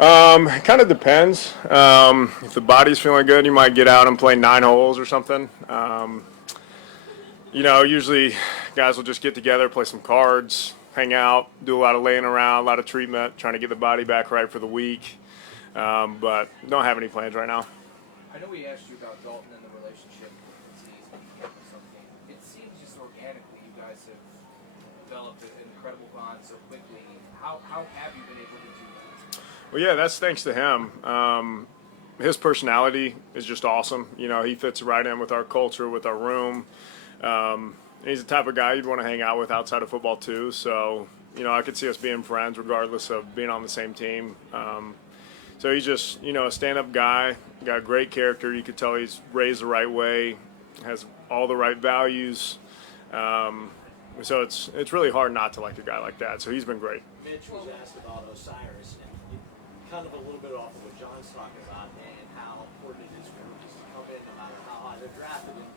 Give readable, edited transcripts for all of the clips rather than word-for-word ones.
It kind of depends. If the body's feeling good, you might get out and play 9 holes or something. Usually guys will just get together, play some cards, hang out, do a lot of laying around, a lot of treatment, trying to get the body back right for the week. But don't have any plans right now. I know we asked you about Dalton and the relationship with Z's and something. It seems just organically you guys have developed an incredible bond so quickly. How have you been able to do that? Well, yeah, that's thanks to him. His personality is just awesome. He fits right in with our culture, with our room. He's the type of guy you'd want to hang out with outside of football too. So, I could see us being friends regardless of being on the same team. So he's just, a stand-up guy, got a great character. You could tell he's raised the right way, has all the right values. So it's really hard not to like a guy like that. So he's been great. Mitch was asked about Osiris, and kind of a little bit off of what John's talking about, and how important it is for rookies to come in, no matter how high they're drafted, and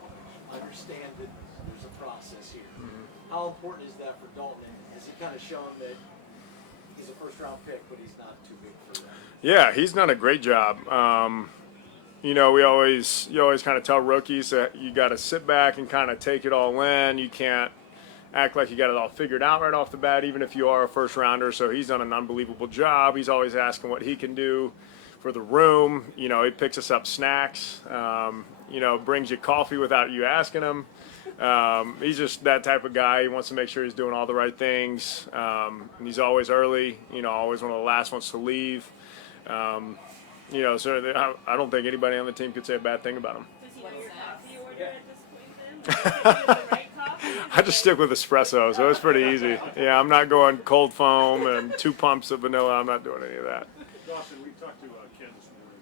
understand that there's a process here. Mm-hmm. How important is that for Dalton? And has he kind of shown that he's a first-round pick, but he's not too big for that? Yeah, he's done a great job. You always kind of tell rookies that you got to sit back and kind of take it all in. You can't act like you got it all figured out right off the bat, even if you are a first rounder. So he's done an unbelievable job. He's always asking what he can do for the room. He picks us up snacks. Brings you coffee without you asking him. He's just that type of guy. He wants to make sure he's doing all the right things. And he's always early. Always one of the last ones to leave. So I don't think anybody on the team could say a bad thing about him. Does he know your coffee order at this point then? Does he know the right coffee? I just stick with espresso, so it's pretty easy. Yeah, I'm not going cold foam and 2 pumps of vanilla. I'm not doing any of that. Dawson, we talked to Ken this morning.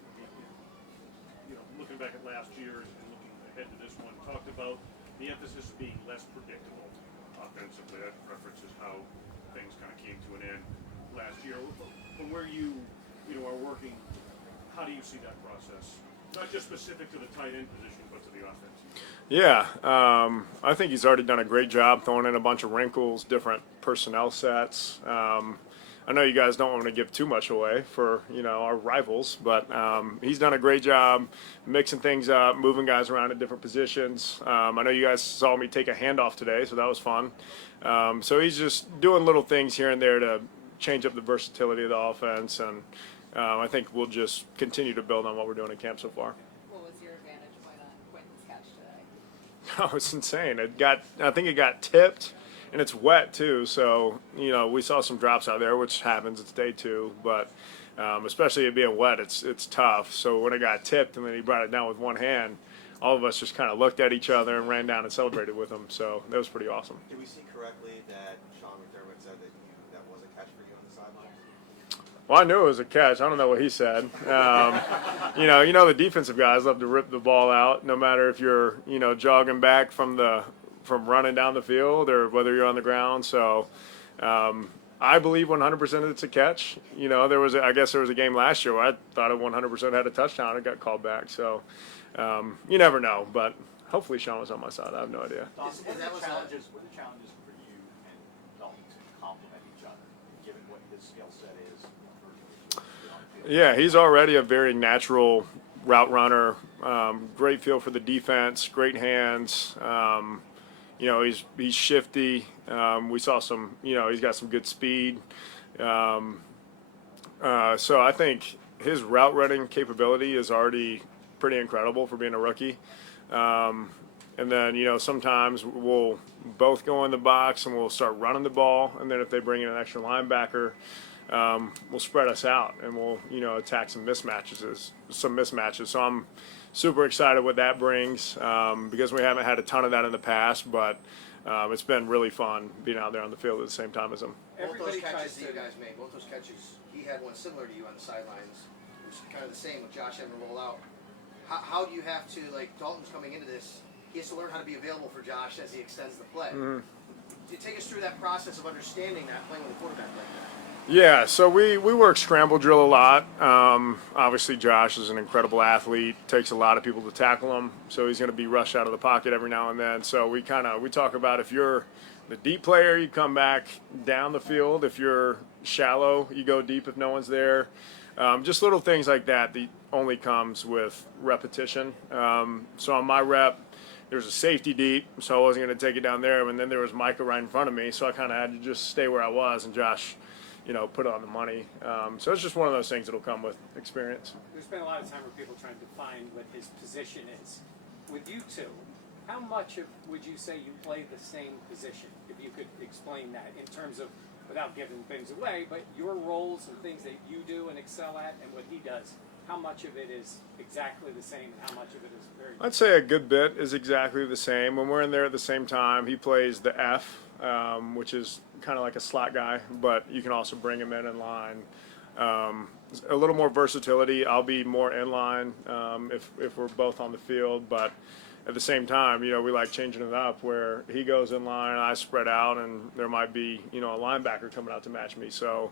Looking back at last year and looking ahead to this one, talked about the emphasis being less predictable offensively. That references how things kind of came to an end last year. From where you are working, how do you see that process? Not just specific to the tight end position, but to the offense. Yeah, I think he's already done a great job throwing in a bunch of wrinkles, different personnel sets. I know you guys don't want to give too much away for our rivals, but he's done a great job mixing things up, moving guys around in different positions. I know you guys saw me take a handoff today, so that was fun. So he's just doing little things here and there to change up the versatility of the offense, and I think we'll just continue to build on what we're doing in camp so far. What was your advantage point on Quentin's catch today? Oh, it's insane. I think it got tipped, and it's wet too. So we saw some drops out there, which happens. It's day 2, but especially it being wet, it's tough. So when it got tipped, and then he brought it down with one hand, all of us just kind of looked at each other and ran down and celebrated with him. So that was pretty awesome. Did we see correctly that Sean McDermott said that was a catch for you on the sidelines? Well, I knew it was a catch. I don't know what he said. The defensive guys love to rip the ball out, no matter if you're, jogging back from running down the field or whether you're on the ground. So I believe 100% it's a catch. I guess there was a game last year where I thought it 100% had a touchdown. It got called back. So you never know, but hopefully Sean was on my side. I have no idea. What are the challenges for you and Dalton to complement each other, given what his skill set is? Yeah, he's already a very natural route runner. Great feel for the defense, great hands. He's shifty. We saw some. He's got some good speed. So I think his route running capability is already pretty incredible for being a rookie. And then sometimes we'll both go in the box and we'll start running the ball, and then if they bring in an extra linebacker, we'll spread us out and we'll attack some mismatches. So I'm super excited what that brings because we haven't had a ton of that in the past, but it's been really fun being out there on the field at the same time as him. Both those catches that you guys made, both those catches, he had one similar to you on the sidelines. It was kind of the same with Josh having to roll out. How do you have to, Dalton's coming into this, he has to learn how to be available for Josh as he extends the play. Mm-hmm. Take us through that process of understanding that, playing with a quarterback like that. Yeah, so we work scramble drill a lot. Obviously, Josh is an incredible athlete. Takes a lot of people to tackle him, so he's going to be rushed out of the pocket every now and then. So we talk about if you're the deep player, you come back down the field. If you're shallow, you go deep if no one's there. Just little things like that only comes with repetition. So on my rep, there was a safety deep, so I wasn't going to take it down there. And then there was Micah right in front of me, so I kind of had to just stay where I was, and Josh, put it on the money. So it's just one of those things that'll come with experience. There's been a lot of time where people trying to define what his position is. With you two, how much would you say you play the same position? If you could explain that in terms of, without giving things away, but your roles and things that you do and excel at and what he does, how much of it is exactly the same and how much of it is very different? I'd say a good bit is exactly the same. When we're in there at the same time, he plays the F, which is kind of like a slot guy, but you can also bring him in line. A little more versatility. I'll be more in line if we're both on the field, but at the same time, we like changing it up where he goes in line, I spread out, and there might be, a linebacker coming out to match me. So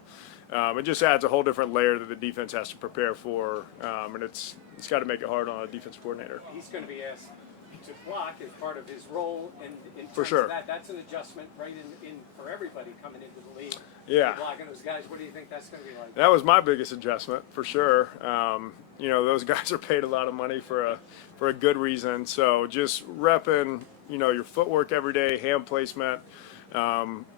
it just adds a whole different layer that the defense has to prepare for, and it's got to make it hard on a defense coordinator. He's going to be asked to block as part of his role, and in terms For sure. of that's an adjustment right in for everybody coming into the league. Yeah. Blocking those guys, what do you think that's going to be like? That was my biggest adjustment for sure. Those guys are paid a lot of money for a good reason. So just repping, your footwork every day, hand placement.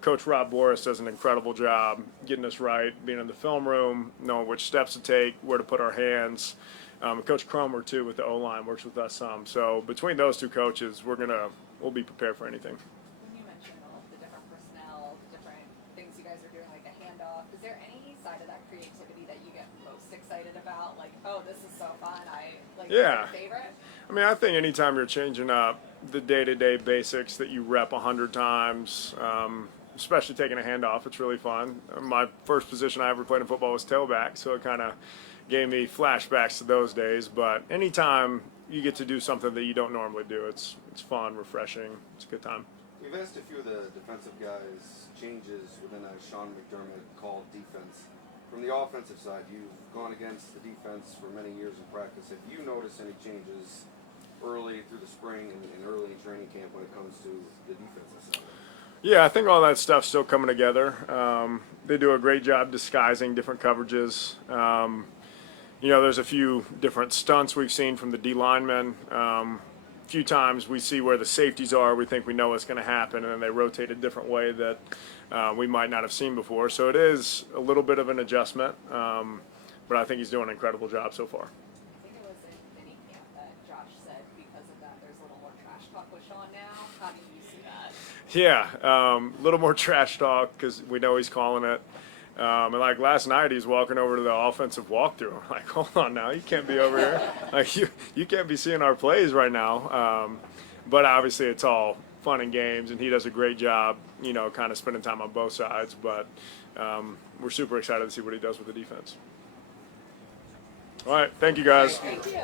Coach Rob Boris does an incredible job getting us right, being in the film room, knowing which steps to take, where to put our hands. Coach Cromer too with the O-line works with us some. So between those two coaches, we'll be prepared for anything. When you mentioned all of the different personnel, the different things you guys are doing, like a handoff, is there any side of that creativity that you get most excited about? Like, oh, this is so fun. Yeah. Is it your favorite? I mean, I think anytime you're changing up the day-to-day basics that you rep 100 times, especially taking a handoff, it's really fun. My first position I ever played in football was tailback, so it kind of gave me flashbacks to those days. But anytime you get to do something that you don't normally do, it's fun, refreshing, it's a good time. We've asked a few of the defensive guys changes within a Sean McDermott called defense. From the offensive side, you've gone against the defense for many years in practice. Have you noticed any changes early through the spring and early in training camp when it comes to the defensive side? Yeah, I think all that stuff's still coming together. They do a great job disguising different coverages. There's a few different stunts we've seen from the D linemen. A few times we see where the safeties are, we think we know what's going to happen, and then they rotate a different way that we might not have seen before. So it is a little bit of an adjustment, but I think he's doing an incredible job so far. I think it was in mini camp that Josh said because of that there's a little more trash talk with Sean now. How do you see that? Yeah, a little more trash talk because we know he's calling it. And like last night, he's walking over to the offensive walkthrough. I'm like, hold on now, you can't be over here. Like you can't be seeing our plays right now. But obviously, it's all fun and games, and he does a great job, kind of spending time on both sides. But we're super excited to see what he does with the defense. All right, thank you guys. Thank you.